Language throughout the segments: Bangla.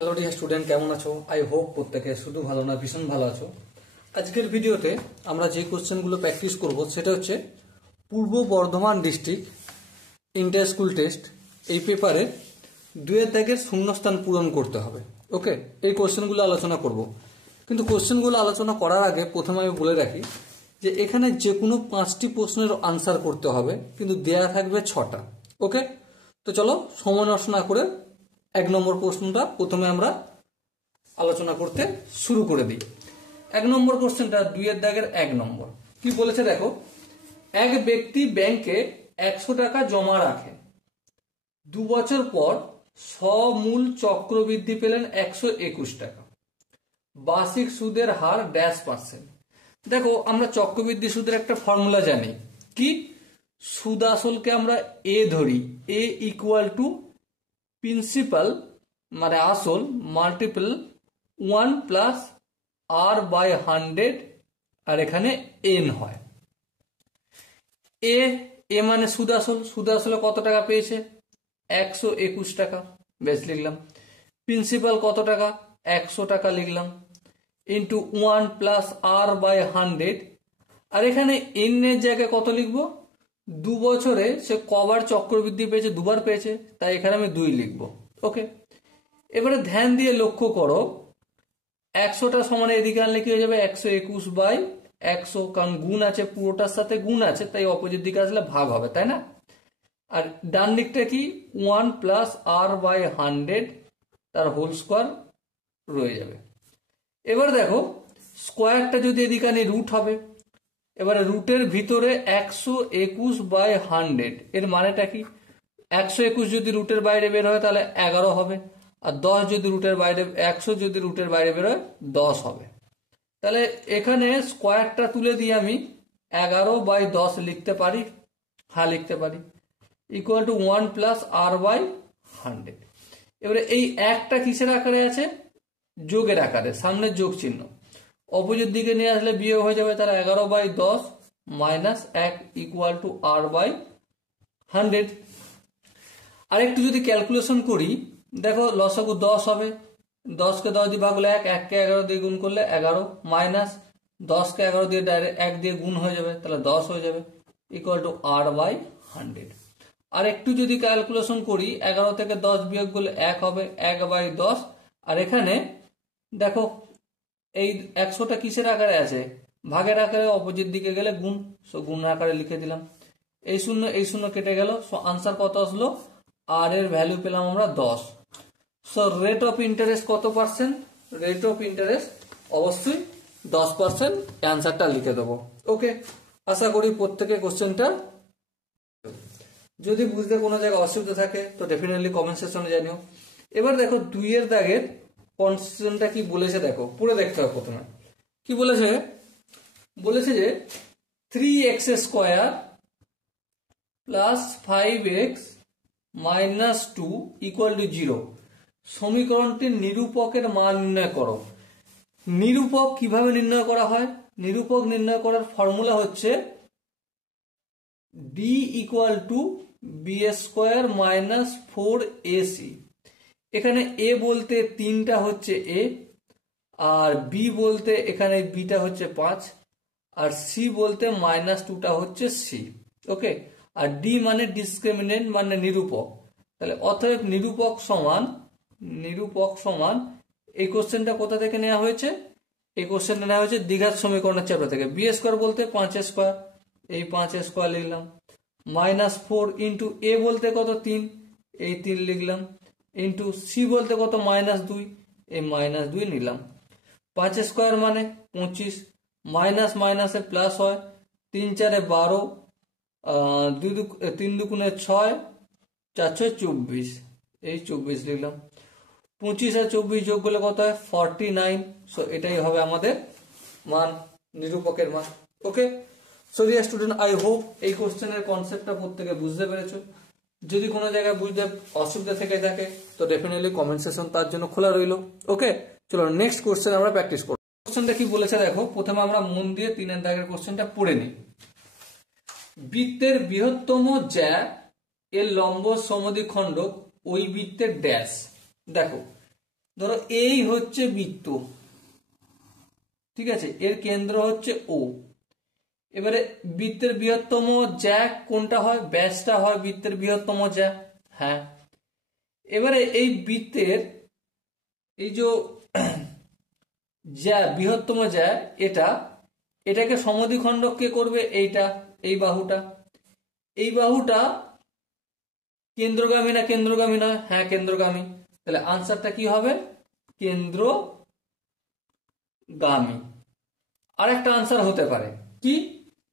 হ্যালো ডিয়ার স্টুডেন্ট, কেমন আছো? আই হোপ প্রত্যেকে শুধু ভালো না ভীষণ ভালো আছো। আজকের ভিডিওতে আমরা যে কোশ্চেনগুলো প্র্যাকটিস করব সেটা হচ্ছে পূর্ব Bardhaman district inter school test এই পেপারে 2 দাগের শূন্যস্থান পূরণ করতে হবে। ওকে, এই কোশ্চেনগুলো আলোচনা করব, কিন্তু কোশ্চেনগুলো আলোচনা করার আগে প্রথমে আমি বলে রাখি যে এখানে যে কোনো 5টি প্রশ্নের আনসার করতে হবে, কিন্তু দেয়া থাকবে 6টা। ওকে, তো চলো সময় নষ্ট না করে 1 নম্বর প্রশ্নটা প্রথমে আমরা আলোচনা করতে শুরু করে দিই। 1 নম্বর কোশ্চেনটা 2 দাগের 1 নম্বর কি বলেছে দেখো, এক ব্যক্তি ব্যাংকে 100 টাকা জমা রাখেন, 2 বছর পর সমূল চক্রবৃদ্ধি পেলেন 121 টাকা, বার্ষিক সুদের হার %। দেখো, আমরা চক্রবৃদ্ধি সুদের একটা ফর্মুলা জানি, কি সুদ আসলকে আমরা এ ধরি, এ ইকুয়াল টু প্রিন্সিপাল মানে আসল মাল্টিপল 1 প্লাস আর বাই 100, আর এখানে এন হয়। এ মানে সুদ আসলে কত টাকা পেয়েছে? 121 টাকা, বেশ লিখলাম। প্রিন্সিপাল কত টাকা? 100 টাকা লিখলাম, ইন্টু 1 প্লাস আর বাই 100, আর এখানে এন এর জায়গায় কত লিখবো? 2 বছরে সে কবার চক্রবৃদ্ধি পেয়েছে? 2বার পেয়েছে, তাই এখানে আমি 2 লিখবো। ওকে, এবারে ধ্যান দিয়ে লক্ষ্য করো, 100টা সমান এদিকে আনলে কি হয়ে যাবে? 121 বাই 100, কারণ গুণ আছে, পুরোটার সাথে গুণ আছে, তাই অপোজিট দিকে আসলে ভাগ হবে, তাই না? আর ডান দিকটা কি? 1 প্লাস আর বাই 100 তার হোল স্কোয়ার রয়ে যাবে। এবার দেখো, স্কোয়ারটা যদি এদিকে আনি রুট হবে। এবারে রুটের ভিতরে 121 বাই 100 এর মানেটা কি? 121 যদি রুটের বাইরে বের হয় তাহলে 11 হবে, আর 10 যদি রুটের বাইরে 100 যদি রুটের বাইরে বের হয় 10 হবে। তাহলে এখানে স্কোয়ারটা তুলে দিয়ে আমি 11 বাই 10 লিখতে পারি। হ্যাঁ, লিখতে পারি, equal to 1 plus r by 100। এবারে এই একটা কিসের আকারে আছে? যোগের আকারে, সামনে যোগ চিহ্ন, অপোজিট দিকে নিয়ে আসলে বিয়োগ হয়ে যাবে। তাহলে 11 by 10 minus 1 equal to r by 100। আর একটু যদি ক্যালকুলেশন করি, দেখো লসাগু 10 হবে, 10কে 10 দিয়ে ভাগ হলে 1, 1কে 11 দিয়ে গুণ করলে 11, মাইনাস 10কে 11 দিয়ে ডাইরেক্ট 1 দিয়ে গুণ হয়ে যাবে, তাহলে 10 হয়ে যাবে, ইকুয়াল টু আর বাই 100। আর একটু যদি ক্যালকুলেশন করি, 11 থেকে 10 বিয়োগ করলে 1 হবে, 1 বাই 10। আর এখানে দেখো এই 100টা কিসের আকারে আছে? ভাগের আকারে, অপোজিট দিকে গেলে গুণ, সো গুণ আকারে লিখে দিলাম। এই শূন্য কেটে গেল, সো আনসার কত আসলো? আর এর ভ্যালু পেলাম আমরা 10। সো রেট অফ ইন্টারেস্ট কত পার্সেন্ট? রেট অফ ইন্টারেস্ট অবশ্যই 10%, অ্যান্সারটা লিখে দেবো। ওকে, আশা করি প্রত্যেকে কোশ্চেনটা, যদি বুঝতে কোনো জায়গায় অসুবিধা থাকে তো ডেফিনেটলি কমেন্ট সেকশনে জানিও। এবার দেখো 2 দাগের কোশ্চেনটা কি বলেছে, দেখো পুরো দেখতে হবে। প্রথমে কি বলেছে? বলেছে যে 3x square plus 5x minus 2 equal to 0, সমীকরণটির নিরূপকের মান নির্ণয় করো। নিরূপক কিভাবে নির্ণয় করা হয়? নিরূপক নির্ণয় করার ফর্মুলা হচ্ছে d equal to b square minus 4ac। এখানে a বলতে 3টা হচ্ছে a, আর b বলতে এখানে bটা হচ্ছে 5, আর c বলতে -2টা হচ্ছে c। ওকে, আর d মানে ডিসক্রিমিনেন্ট মানে নিরূপক। তাহলে অতএব নিরূপক সমান এই কোশ্চেনটা কোথা থেকে নেওয়া হয়েছে? এই কোশ্চেনটা নেওয়া হয়েছে দ্বিঘাত সমীকরণের চ্যাপ্টার থেকে। বি স্কোয়ার বলতে 5 স্কোয়ার, এই 5 স্কোয়ার লিখলাম, -4 ইন্টু এ বলতে কত? 3, এই 3 লিখলাম, ইন্টু সি বলতে কত? -2, এই -2 নিলাম। 5 স্কোয়ার মানে 25, মাইনাস মাইনাসে প্লাস হয়, 3 4 12, 3 2 6, 4 6 24, এই 24 লিখলাম। 25 আর 24 যোগ করলে কত হয়? 49। সো এটাই হবে আমাদের মান, নিরূপকের মান। Okay, so dear student, I hope এই কোশ্চেনের কনসেপ্টটা প্রত্যেকে বুঝতে পেরেছো। যদি কোনো জায়গায় বুঝতে অসুবিধা থেকে থাকে তো ডেফিনেটলি কমেন্ট সেকশন তার জন্য খোলা রইল। ওকে, চলো নেক্সট কোশ্চেন আমরা প্র্যাকটিস করব। কোশ্চেনটা কি বলেছে দেখো, প্রথমে আমরা মন দিয়ে 3 দাগের কোশ্চেনটা পড়ে নিই। বৃত্তের বৃহত্তম জ্যা এর লম্ব সমদ্বিখণ্ডক ওই বৃত্তের ড্যাশ। দেখো ধরো এই হচ্ছে বৃত্ত, ঠিক আছে, এর কেন্দ্র হচ্ছে ও। এবারে বৃত্তের বৃহত্তম জ্যা কোনটা হয়? ব্যাসটা হয় বৃত্তের বৃহত্তম জ্যা। হ্যাঁ, এবারে এই বৃত্তের এই যে জ্যা, বৃহত্তম জ্যা, এটাকে সমদ্বিখণ্ডক কে করবে? এইটা, এই বাহুটা। এই বাহুটা কেন্দ্রগামী না কেন্দ্রগামী নয়? হ্যাঁ, কেন্দ্রগামী। তাহলে আনসারটা কি হবে? কেন্দ্রগামী। আর একটা আনসার হতে পারে কি,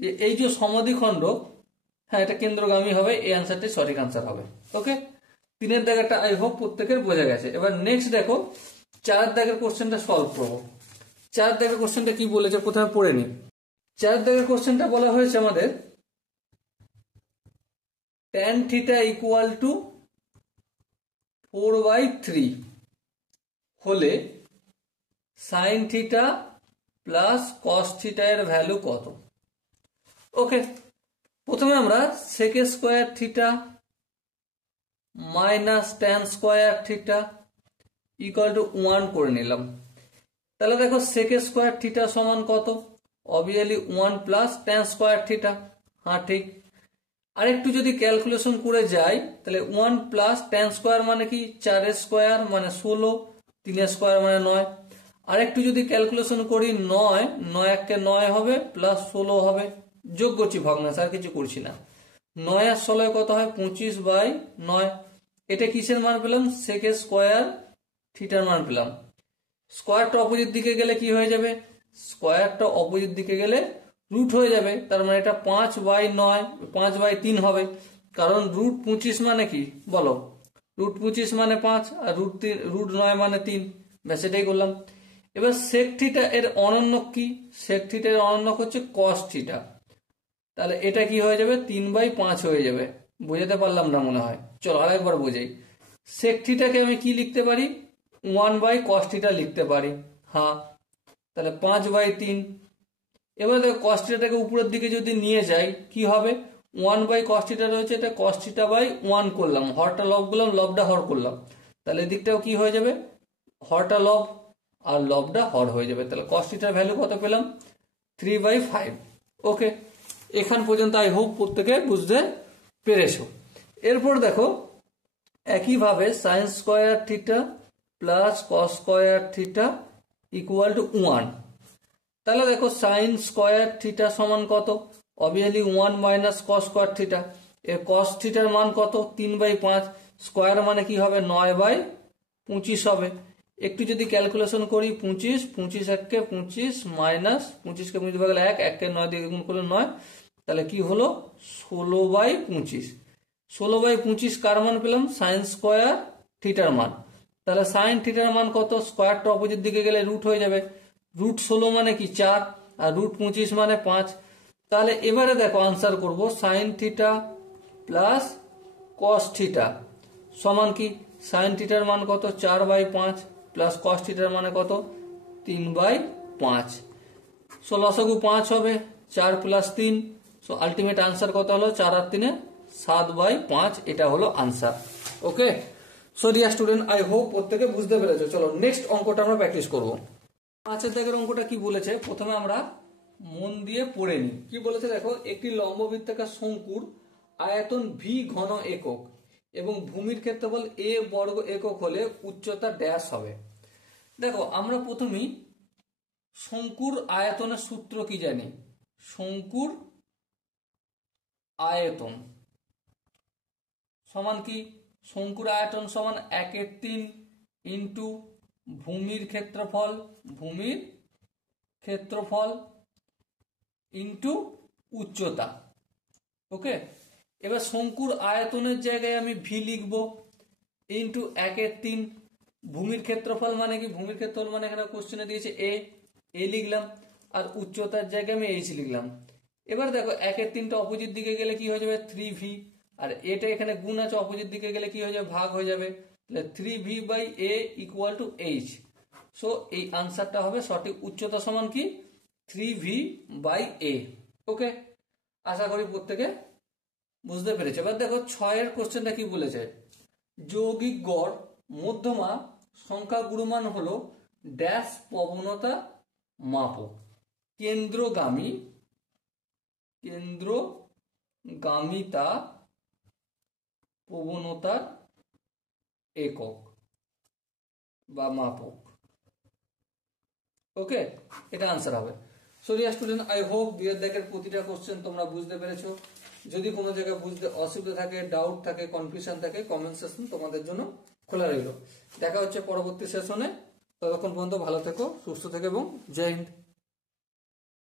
যে এই যে সমদ্বিখণ্ডক, হ্যাঁ এটা কেন্দ্রগামী হবে, এই আনসারটি সঠিক আনসার হবে। ওকে, 3 দাগেরটা আই হোপ প্রত্যেকের বোঝা গেছে। এবার নেক্সট দেখো 4 দাগের কোশ্চেনটা সলভ করবো। 4 দাগের কোশ্চেনটা কি বলেছে প্রথমে পড়ে নি। 4 দাগের কোশ্চেনটা বলা হয়েছে আমাদের tan থিটা ইকুয়াল টু 4/3 হলে sin theta plus cos theta এর ভ্যালু কত? ওকে, প্রথমে আমরা sec square theta minus tan square theta equal to 1 করে নিলাম। তাহলে দেখো সেক স্কোয়ার থিটা সমান কত? Obviously 1 plus tan square theta. হ্যাঁ ঠিক। আরেকটু যদি ক্যালকুলেশন করে যাই তাহলে 1 প্লাস ট্যান স্কোয়ার মানে কি? 4 স্কোয়ার মানে 16, 3 স্কোয়ার মানে 9। আরেকটু যদি ক্যালকুলেশন করি 9, 9 একে 9 হবে প্লাস 16 হবে, যোগ করছি ভগ্নাংশ, আর কিছু করছি না। 9 আর 16 কত হয়? 25/9। এটা কিসের মান পেলাম? সেক স্কোয়ার থিটার মান পেলাম। স্কোয়ারটা অপোজিট দিকে গেলে কি হয়ে যাবে? স্কোয়ারটা অপোজিট দিকে গেলে রুট হয়ে যাবে, তার মানে এটা 5/9, 5/3 হবে। কারণ রুট 25 মানে কি বলো? রুট 25 মানে 5, আর রুট 9 মানে 3। ব্যাস, এটাই করলাম। এবার সেক থিটা এর অনন্যক কি? সেক থিটা এর অনন্যক হচ্ছে কস থিটা। তাহলে এটা কি হয়ে যাবে? 3/5 হয়ে যাবে। বোঝাতে পারলাম না মনে হয়, চলো আরেকবার বোঝাই। সেক থিটাকে আমি কি লিখতে পারি? 1/cos থিটা লিখতে পারি। হ্যাঁ, তাহলে 5/3। এবার দেখো cos থিটাটাকে উপরের দিকে যদি নিয়ে যাই কি হবে? 1/cos থিটা রয়েছে, এটা cos থিটা/1 করলাম, হরটা লব করলাম, লবটা হর করলাম। তাহলে এদিকটাও কি হয়ে যাবে? হরটা লব আর লবটা হর হয়ে যাবে। তাহলে cos থিটার ভ্যালু কত পেলাম? 3/5। ওকে, এখান পর্যন্ত আই হোপ প্রত্যেকে বুঝতে পেরেছো। এরপর দেখো একইভাবে sine square theta plus cos square theta equal to 1। তাহলে দেখো সাইন স্কোয়ার থিটা সমান কত? Obviously 1 minus cos square theta. এর কস থিটার মান কত? 3/5। স্কোয়ার মানে কি হবে? 9/25 হবে। একটু যদি ক্যালকুলেশন করি 25, 25 একে 25 মাইনাস 25কে 25 ভাগ 1, 1কে 9 দিয়ে গুণ করলে 9, তাহলে কি হলো? 16/25। 16/25 কার মান পেলাম? সাইন স্কোয়ার থিটার মান। তাহলে সাইন থিটার মান কত? স্কোয়ারটা অপোজিট দিকে গেলে রুট হয়ে যাবে। রুট 16 মানে কি? 4, আর রুট 25 মানে 5। তাহলে এবারে দেখো আনসার করব sign theta plus cos theta সমান কি? সাইন থিটার মান কত? 4/5 প্লাস কস থিটার মানে কত? 3/5। সো লসাগু 5 হবে, 4 প্লাস 3। সো আলটিমেট আনসার কত হলো? 4 আর 3 7/5। এটা হলো answer. Okay, so dear student, I hope প্রত্যেকে বুঝতে পেরেছো। চলো নেক্সট অঙ্কটা আমরা প্র্যাকটিস করব। 5 দাগের অঙ্কটা কি বলেছে প্রথমে আমরা মন দিয়ে পড়ে নিই। কি বলেছে দেখো, একটি লম্ববৃত্তাকার শঙ্কুর আয়তন ভি ঘন একক এবং ভূমির ক্ষেত্রফল এ বর্গ একক হলে উচ্চতা ড্যাশ হবে। দেখো আমরা প্রথমেই শঙ্কুর আয়তনের সূত্র কি জানি? শঙ্কুর আয়তন সমান কি? শঙ্কুর আয়তন সমান 1/3 ইন্টু ভূমির ক্ষেত্রফল ইন্টু উচ্চতা। ওকে, এবার শঙ্কুর আয়তনের জায়গায় আমি ভি লিখবো ইন্টু 1/3। ভূমির ক্ষেত্রফল মানে কি? ভূমির ক্ষেত্রফল মানে এখানে কোশ্চেনে দিয়েছে এ লিখলাম, আর উচ্চতার জায়গায় আমি এইচ লিখলাম। এবার দেখো 1/3টা অপোজিট দিকে গেলে কি হয়ে যাবে? 3v, আর এটা এখানে গুণ আছে, অপোজিট দিকে গেলে কি হয়ে যাবে? ভাগ হয়ে যাবে। তাহলে 3v/a equal to h। So এই আনসারটা হবে সঠিক। উচ্চতা সমান কি? 3v/a। ওকে, আশা করি প্রত্যেকে বুঝতে পেরেছে। এবার দেখো 6 এর কোশ্চেনটা কি বলেছে? যৌগিক গড় মধ্যমা সংখ্যা গুণমান হলো ড্যাশ প্রবণতা মাপক, কেন্দ্রগামিতা প্রবণতার একক বা মাপক। ওকে, এটা আনসার হবে। So dear student, I hope দুয়ের দাগের প্রতিটা কোশ্চেন তোমরা বুঝতে পেরেছো। যদি কোনো জায়গায় বুঝতে অসুবিধা থাকে, ডাউট থাকে, কনফিউশন থাকে, কমেন্ট সেকশন তোমাদের জন্য খোলা রইল। দেখা হচ্ছে পরবর্তী সেশনে। ততক্ষণ পর্যন্ত ভালো থেকো, সুস্থ থেকো এবং জয় হিন্দ।